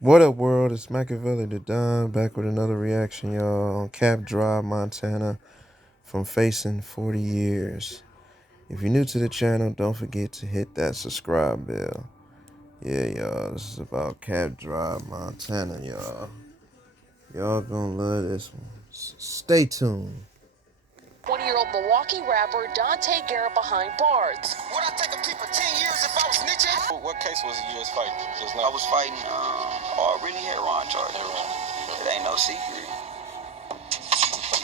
What up, world? It's Machiavelli the Don back with another reaction, y'all, on Cap Drive, Montana, from Facing 40 Years. If you're new to the channel, don't forget to hit that subscribe bell. Yeah, y'all, this is about Cap Drive, Montana, y'all. Y'all gonna love this one. Stay tuned. 20-year-old Milwaukee rapper Dante Garrett behind bars. Would I take a plea for 10 years if I was snitching? What case was it you was fighting? I was fighting really heroin charges. It ain't no secret.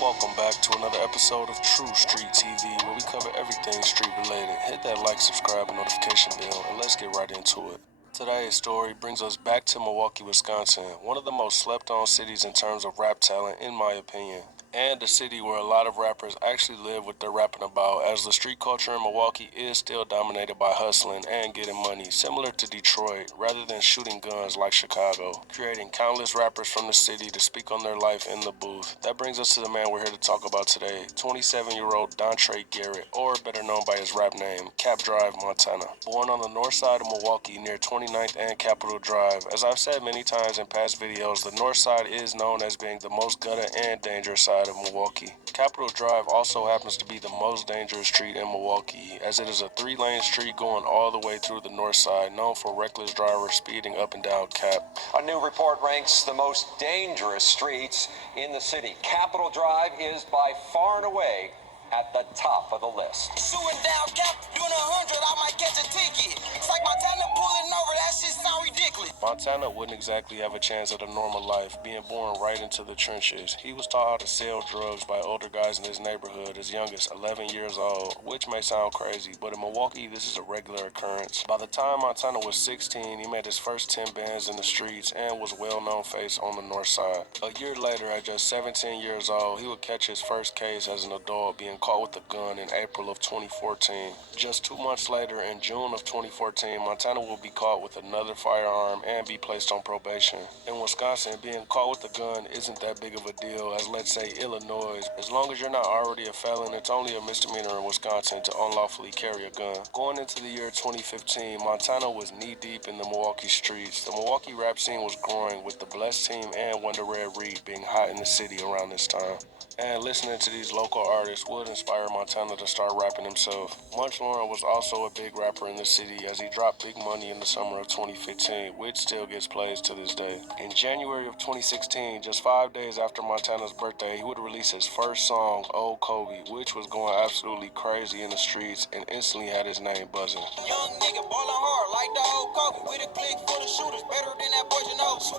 Welcome back to another episode of True Street TV, where we cover everything street related. Hit that like, subscribe, and notification bell, and let's get right into it. Today's story brings us back to Milwaukee, Wisconsin, one of the most slept on cities in terms of rap talent, in my opinion. And a city where a lot of rappers actually live what they're rapping about, as the street culture in Milwaukee is still dominated by hustling and getting money, similar to Detroit, rather than shooting guns like Chicago, creating countless rappers from the city to speak on their life in the booth. That brings us to the man we're here to talk about today, 27-year-old Dante Garrett, or better known by his rap name, Cap Drive, Montana. Born on the north side of Milwaukee near 29th and Capitol Drive, as I've said many times in past videos, the north side is known as being the most ghetto and dangerous side of Milwaukee. Capitol Drive also happens to be the most dangerous street in Milwaukee, as it is a 3-lane street going all the way through the north side, known for reckless drivers speeding up and down Cap. A new report ranks the most dangerous streets in the city. Capitol Drive is by far and away at the top of the list. Shooting down Cap, doing 100, I might catch a ticket. It's like Montana pulling over, that shit sound ridiculous. Montana wouldn't exactly have a chance at a normal life, being born right into the trenches. He was taught how to sell drugs by older guys in his neighborhood as young as 11 years old, which may sound crazy, but in Milwaukee, this is a regular occurrence. By the time Montana was 16, he made his first 10 bands in the streets and was a well-known face on the north side. A year later, at just 17 years old, he would catch his first case as an adult, being caught with a gun in April of 2014. Just 2 months later, in June of 2014, Montana will be caught with another firearm and be placed on probation. In Wisconsin, being caught with a gun isn't that big of a deal as, let's say, Illinois. As long as you're not already a felon, it's only a misdemeanor in Wisconsin to unlawfully carry a gun. Going into the year 2015, Montana was knee-deep in the Milwaukee streets. The Milwaukee rap scene was growing, with the Blessed Team and Wonder Red Reed being hot in the city around this time. And listening to these local artists would inspire Montana to start rapping himself. Munch Lauren was also a big rapper in the city, as he dropped Big Money in the summer of 2015, which still gets plays to this day. In January of 2016, just 5 days after Montana's birthday, he would release his first song, Old Kobe, which was going absolutely crazy in the streets and instantly had his name buzzing. Young nigga ballin' hard like the old Kobe, with a click for the shooters, better than that boy you know.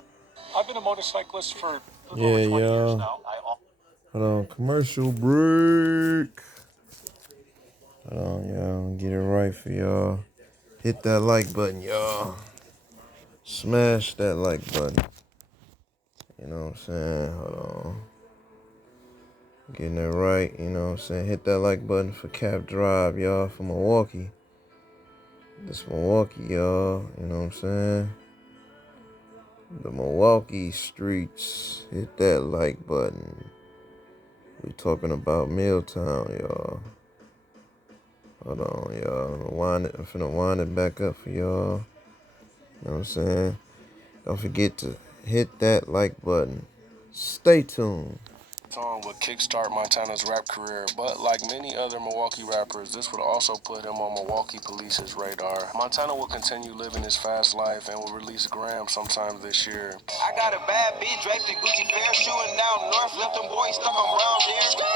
I've been a motorcyclist for a little Yeah, over 20 years y'all. now. Hold on, commercial break. Hold on, y'all. Get it right for y'all. Hit that like button, y'all. Smash that like button. You know what I'm saying? Hold on. Getting it right, you know what I'm saying? Hit that like button for Cap Drive, y'all, for Milwaukee. This Milwaukee, y'all. You know what I'm saying? The Milwaukee streets. Hit that like button. We talking about Milltown, y'all. Hold on, y'all. I'm finna wind it back up for y'all. You know what I'm saying? Don't forget to hit that like button. Stay tuned. Song would kickstart Montana's rap career, but like many other Milwaukee rappers, this would also put him on Milwaukee police's radar. Montana will continue living his fast life and will release Graham sometime this year. I got a bad beat draped in Gucci fair, shooting down north, left them boys stuck on brown deer.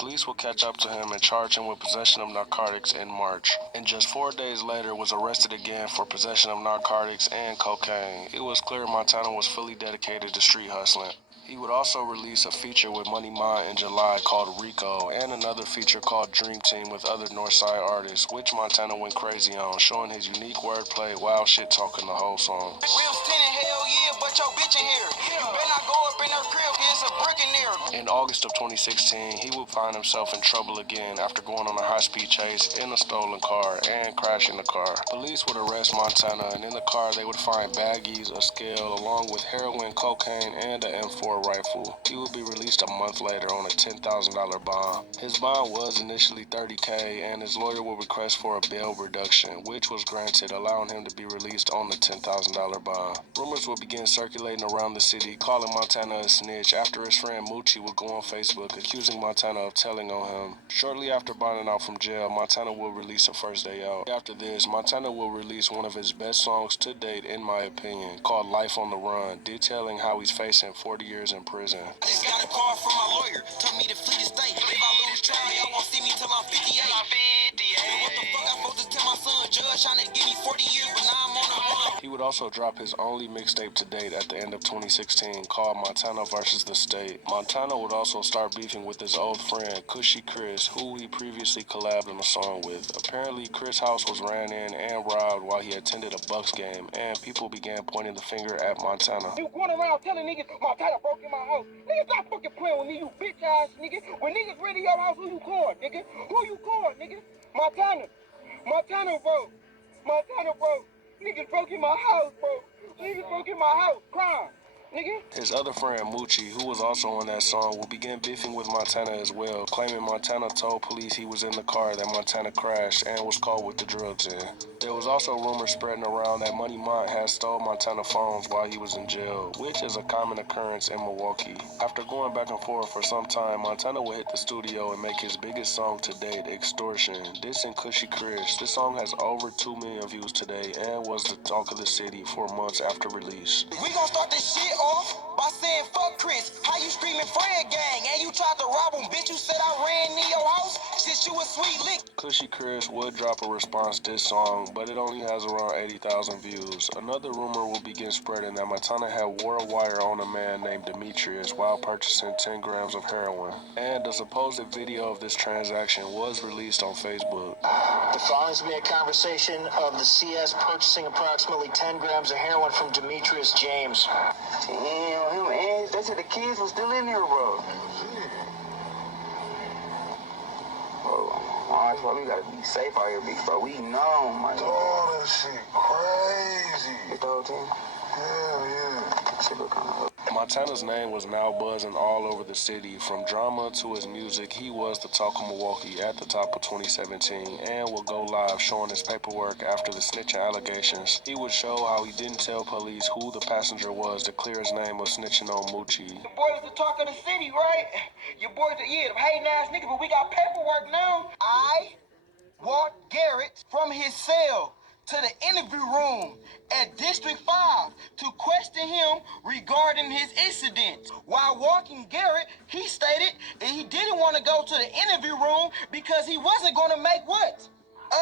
Police will catch up to him and charge him with possession of narcotics in March. And just 4 days later was arrested again for possession of narcotics and cocaine. It was clear Montana was fully dedicated to street hustling. He would also release a feature with Money Mine in July called Rico, and another feature called Dream Team with other Northside artists, which Montana went crazy on, showing his unique wordplay, wild shit talking the whole song. Wheels tinted, hell yeah, but your bitch in here. You better not go up in her crib, it's a brick in there. In August of 2016, he would find himself in trouble again after going on a high-speed chase in a stolen car and crashing the car. Police would arrest Montana, and in the car they would find baggies, a scale, along with heroin, cocaine, and an M4 rifle. He would be released a month later on a $10,000 bond. His bond was initially $30K, and his lawyer would request for a bail reduction, which was granted, allowing him to be released on the $10,000 bond. Rumors will begin circulating around the city, calling Montana a snitch after his friend Moochie would go on Facebook accusing Montana of telling on him. Shortly after bonding out from jail, Montana will release her first day out. After this, Montana will release one of his best songs to date, in my opinion, called Life on the Run, detailing how he's facing 40 years in prison. I just got a call from my lawyer, told me to flee the state. If I lose trial, y'all won't see me till I'm 58. What the fuck I supposed to tell my son? Judge trying to give me 40 years, but now I'm on the run. He would also drop his only mixtape to date at the end of 2016 called Montana vs. the State. Montana would also start beefing with his old friend, Cushy Chris, who he previously collabed on a song with. Apparently, Chris' house was ran in and robbed while he attended a Bucks game, and people began pointing the finger at Montana. You going around telling niggas Montana broke in my house. Niggas stop fucking playing with me, you bitch ass nigga. When niggas ready your house, who you calling, nigga? Who you calling, nigga? Montana. Montana broke. Montana broke. Niggas broke in my house, bro. Niggas broke in my house. Crime. Nigga. His other friend, Moochie, who was also on that song, will begin beefing with Montana as well, claiming Montana told police he was in the car that Montana crashed and was caught with the drugs in. There was also rumors spreading around that Money Mont had stole Montana phones while he was in jail, which is a common occurrence in Milwaukee. After going back and forth for some time, Montana would hit the studio and make his biggest song to date, Extortion. This and Cushy Chris. This song has over 2 million views today and was the talk of the city for months after release. We gon' start this shit off by saying fuck Chris. How you screaming Fred gang? And you tried to rob him, bitch. You said I ran in your house. Shit, you a sweet lick. Cushy Chris would drop a response to this song, but it only has around 80,000 views. Another rumor will begin spreading that Montana had wore a wire on a man named Demetrius while purchasing 10 grams of heroin. And a supposed video of this transaction was released on Facebook. The following will be a conversation of the CS purchasing approximately 10 grams of heroin from Demetrius James. Damn, him and they said the kids was still in here, bro. That's why we gotta be safe out here, big bro. We know, man. Oh, that shit crazy. You the whole team? Hell yeah. Shit look kind of. Montana's name was now buzzing all over the city. From drama to his music, he was the talk of Milwaukee at the top of 2017 and would go live showing his paperwork after the snitching allegations. He would show how he didn't tell police who the passenger was to clear his name of snitching on Moochie. The boys the talk of the city, right? Your boys are, yeah, them hating ass niggas, but we got paperwork now. I walked Garrett from his cell to the interview room at District 5 to question him regarding his incident. While walking Garrett, he stated that he didn't want to go to the interview room because he wasn't going to make what?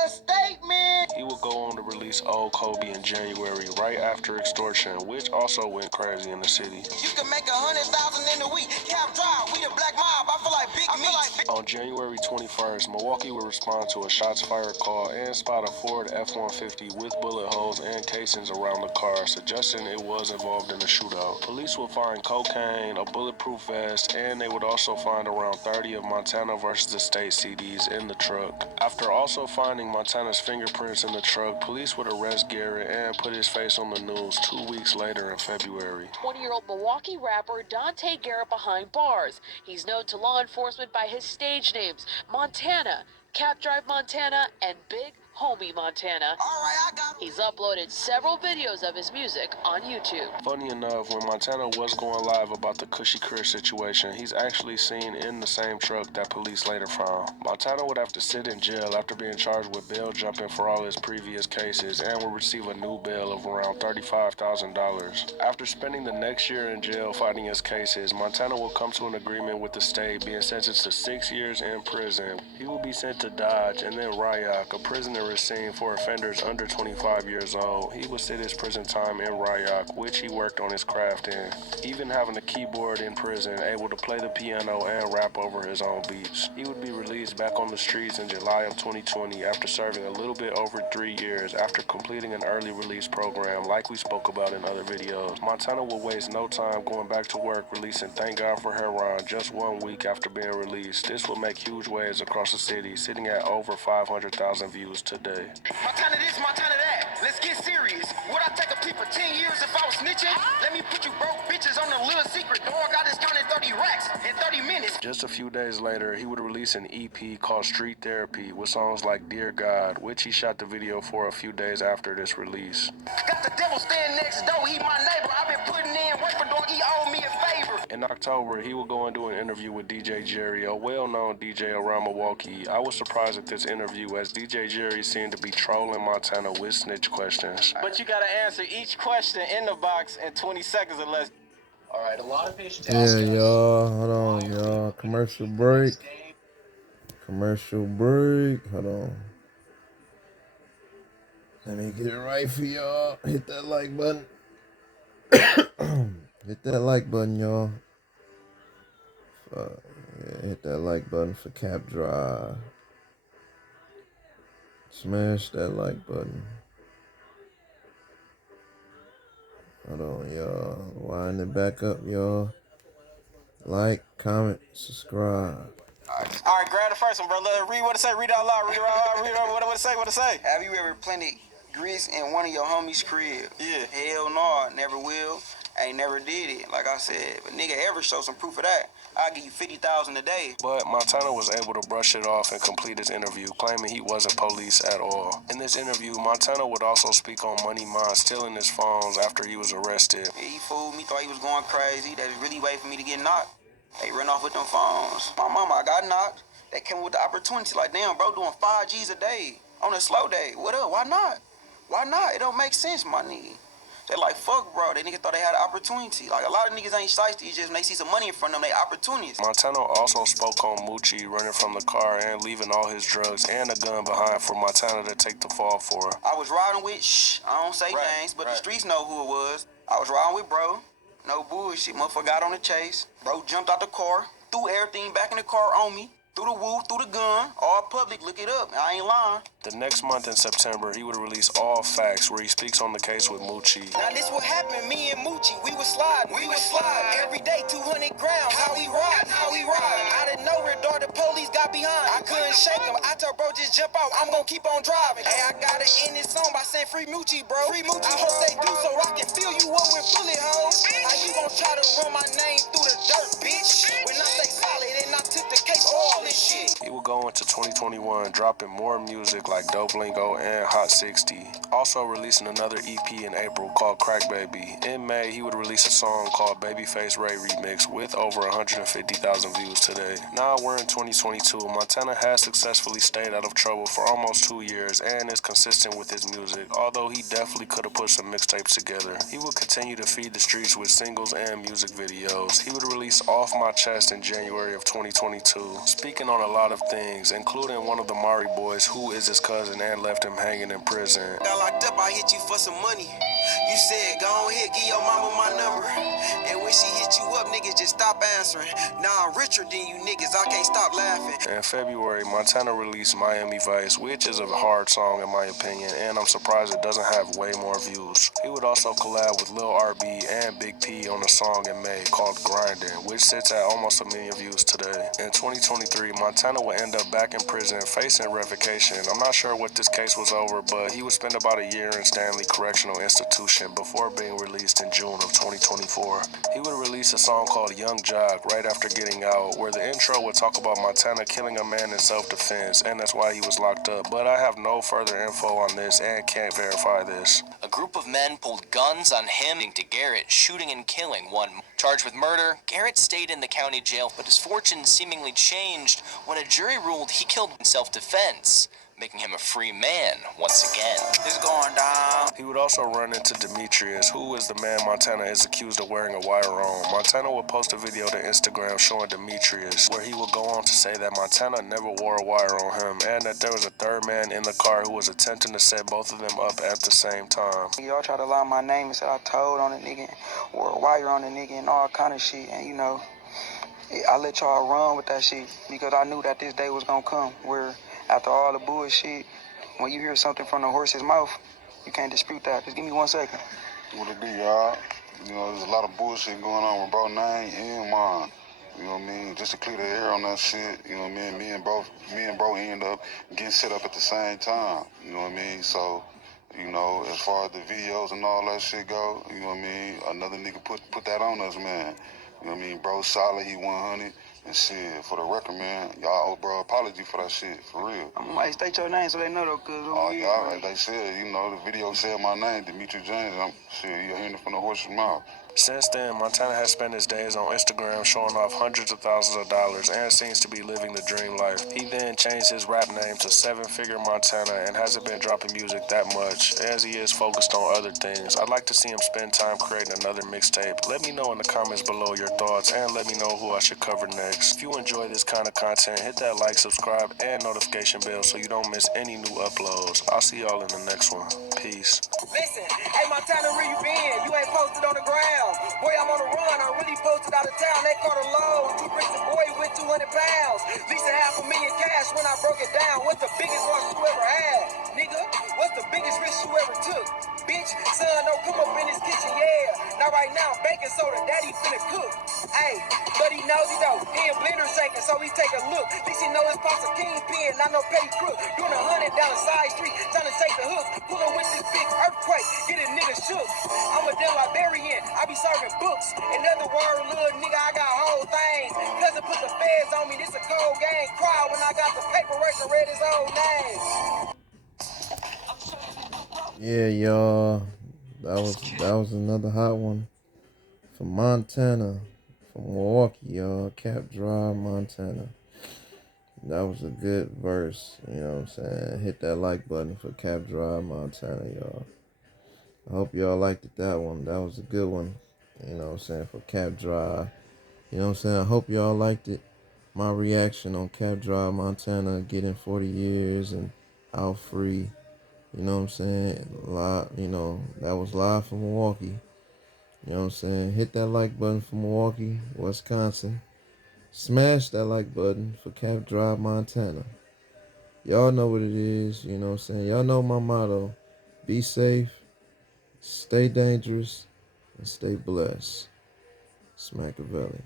A statement. He would go on to release Old Kobe in January, right after Extortion, which also went crazy in the city. You can make 100,000 in a week. Cap Drive, we the black mob. I feel like big meat. On January 21st, Milwaukee would respond to a shots fired call and spot a Ford F-150 with bullet holes and casings around the car, suggesting it was involved in a shootout. Police would find cocaine, a bulletproof vest, and they would also find around 30 of Montana vs. the State CDs in the truck. After also finding Montana's fingerprints in the truck, police would arrest Garrett and put his face on the news 2 weeks later in February. 20-year-old Milwaukee rapper Dante Garrett behind bars. He's known to law enforcement by his stage names Montana, Cap Drive Montana, and Big Homie Montana. Alright, I got him. He's uploaded several videos of his music on YouTube. Funny enough, when Montana was going live about the Cushy Chris situation, he's actually seen in the same truck that police later found. Montana would have to sit in jail after being charged with bail jumping for all his previous cases and would receive a new bail of around $35,000. After spending the next year in jail fighting his cases, Montana will come to an agreement with the state, being sentenced to 6 years in prison. He will be sent to Dodge and then Ryoc, a prison scene for offenders under 25 years old. He would sit his prison time in Ryoc, which he worked on his craft in, even having a keyboard in prison, able to play the piano and rap over his own beats. He would be released back on the streets in July of 2020 after serving a little bit over 3 years after completing an early release program like we spoke about in other videos. Montana will waste no time going back to work, releasing Thank God for Heron just 1 week after being released. This will make huge waves across the city, sitting at over 500,000 views today. Montana this, Montana that. Let's get serious. Would I take a plea for 10 years if I was snitching? Let me put you broke bitches on the little secret. Dog, I just counted 30 racks in 30 minutes. Just a few days later, he would release an EP called Street Therapy with songs like Dear God, which he shot the video for a few days after this release. Got the devil staying next door. He my neighbor. I In October, he will go and do an interview with DJ Jerry, a well-known DJ around Milwaukee. I was surprised at this interview as DJ Jerry seemed to be trolling Montana with snitch questions. But you gotta answer each question in the box in 20 seconds or less. All right, a lot of patients ask Yeah, y'all. Hold on, y'all. Commercial break. Commercial break. Hold on. Let me get it right for y'all. Hit that like button. Hit that like button, y'all. Yeah, hit that like button for Cap Drive. Smash that like button. Hold on, y'all. Wind it back up, y'all. Like, comment, subscribe. All right, grab the first one, bro. Read what it say. Read it out loud. Read it out loud. Read it out. What it say? What it say? Have you ever planted grits in one of your homies' crib? Yeah. Hell no, never will. Ain't never did it. Like I said, if a nigga ever show some proof of that, I'll give you 50,000 a day. But Montana was able to brush it off and complete his interview, claiming he wasn't police at all. In this interview, Montana would also speak on Money Mind stealing his phones after he was arrested. Yeah, he fooled me, thought he was going crazy. That was really waiting for me to get knocked. They ran off with them phones. My mama, I got knocked. They came with the opportunity. Like, damn, bro, doing 5 G's a day on a slow day. What up? Why not? Why not? It don't make sense, my nigga. They like, fuck, bro. They niggas thought they had an opportunity. Like, a lot of niggas ain't shiesty. It's just when they see some money in front of them, they opportunities. Montana also spoke on Moochie running from the car and leaving all his drugs and a gun behind for Montana to take the fall for. I was riding with, I don't say names, but the streets know who it was. I was riding with bro. No bullshit. Motherfucker got on the chase. Bro jumped out the car, threw everything back in the car on me. Through the woo, through the gun, all public, look it up, I ain't lying. The next month in September, he would release All Facts, where he speaks on the case with Moochie. Now this what happened, me and Moochie, we was sliding. Every day, 200 grams, how we ride. Out of nowhere, dog, the police got behind. I couldn't shake him, I told bro, just jump out, I'm gonna keep on driving. Hey, I gotta end this song by saying free Moochie, bro. I hope they do so I can fill you up with bullet holes. How you gonna try to run my name through the dirt, bitch? When I say solid and I took the case for all this shit. He will go into 2021 dropping more music like Dope Lingo and Hot 60. Also releasing another EP in April called Crack Baby. In May, he would release a song called Babyface Ray Remix with over 150,000 views today. Now we're in 2022. Montana has successfully stayed out of trouble for almost 2 years and is consistent with his music, although he definitely could have put some mixtapes together. He will continue to feed the streets with singles and music videos. He would release Off My Chest in January of 2022, speaking on a lot of things, including one of the Mari boys who is his cousin and left him hanging in prison. Got locked up, I hit you for some money. You said, go ahead, give your mama my number. And when she hit you up, niggas just stop answering. Now I'm richer than you niggas, I can't stop laughing. In February, Montana released Miami Vice, which is a hard song in my opinion, and I'm surprised it doesn't have way more views. He would also collab with Lil RB and Big P on a song in May called Grindin', which sits at almost 1 million views today. In 2023, Montana will end up back in prison facing revocation. I'm not sure what this case was over, but he would spend about a year in Stanley Correctional Institution before being released in June of 2024. He would release a song called Young Jock right after getting out, where the intro would talk about Montana killing a man in self-defense, and that's why he was locked up. But I have no further info on this and can't verify this. A group of men pulled guns on him to Garrett, shooting and killing one. Charged with murder, Garrett stayed in the county jail, but his fortune seemingly changed when a jury ruled he killed in self-defense, making him a free man once again. It's going down. He would also run into Demetrius, who is the man Montana is accused of wearing a wire on. Montana would post a video to Instagram showing Demetrius, where he would go on to say that Montana never wore a wire on him, and that there was a third man in the car who was attempting to set both of them up at the same time. Y'all try to lie my name and said I told on the nigga, or a wire on the nigga and all kind of shit, and you know, I let y'all run with that shit because I knew that this day was gonna come where after all the bullshit, when you hear something from the horse's mouth, you can't dispute that. Just give me 1 second. What it be, y'all? You know, there's a lot of bullshit going on with bro name and mine. You know what I mean? Just to clear the air on that shit, you know what I mean? Me and bro end up getting set up at the same time. You know what I mean? So, you know, as far as the videos and all that shit go, you know what I mean? Another nigga put that on us, man. You know what I mean? Bro solid, he 100. And shit, for the record, man, y'all, bro, apology for that shit, for real. I might state your name so they know though, cuz. Oh, y'all, like they said, you know, the video said my name, Demetrius James. Shit, you're hearing it from the horse's mouth. Since then, Montana has spent his days on Instagram showing off hundreds of thousands of dollars and seems to be living the dream life. He then changed his rap name to Seven Figure Montana and hasn't been dropping music that much as he is focused on other things. I'd like to see him spend time creating another mixtape. Let me know in the comments below your thoughts and let me know who I should cover next. If you enjoy this kind of content, hit that like, subscribe, and notification bell so you don't miss any new uploads. I'll see y'all in the next one. Peace. Listen, hey Montana, where you been? You ain't posted on the ground. Boy, I'm on the run. I really posted out of town. They caught a load. 2 bricks of boy with 200 pounds. Least $500,000 cash when I broke it down. What's the biggest loss you ever had? Nigga, what's the biggest risk you ever took? Bitch, son, don't come up in this kitchen, yeah. Now right now, baking soda, daddy finna cook. Hey, but he knows he though. He in blender shaking, so he take a look. At least he know his pops a kingpin, not no petty crook. Doing 100 down the side street, trying to take the hook. Pulling with this big earthquake, get a nigga shook. I'm a dead librarian, I be serving books. In other words, little nigga, I got whole things. Cousin put the feds on me, this a cold game. Cry when I got the paperwork and read his old name. Yeah, y'all. That was another hot one from Montana, from Milwaukee, y'all. Cap Drive, Montana. That was a good verse, you know what I'm saying? Hit that like button for Cap Drive, Montana, y'all. I hope y'all liked it, that one. That was a good one, you know what I'm saying, for Cap Drive. You know what I'm saying? I hope y'all liked it. My reaction on Cap Drive, Montana, getting 40 years and out free. You know what I'm saying? Live, you know, that was live from Milwaukee. You know what I'm saying? Hit that like button for Milwaukee, Wisconsin. Smash that like button for Cap Drive, Montana. Y'all know what it is, you know what I'm saying? Y'all know my motto. Be safe, stay dangerous, and stay blessed. Smackavelli.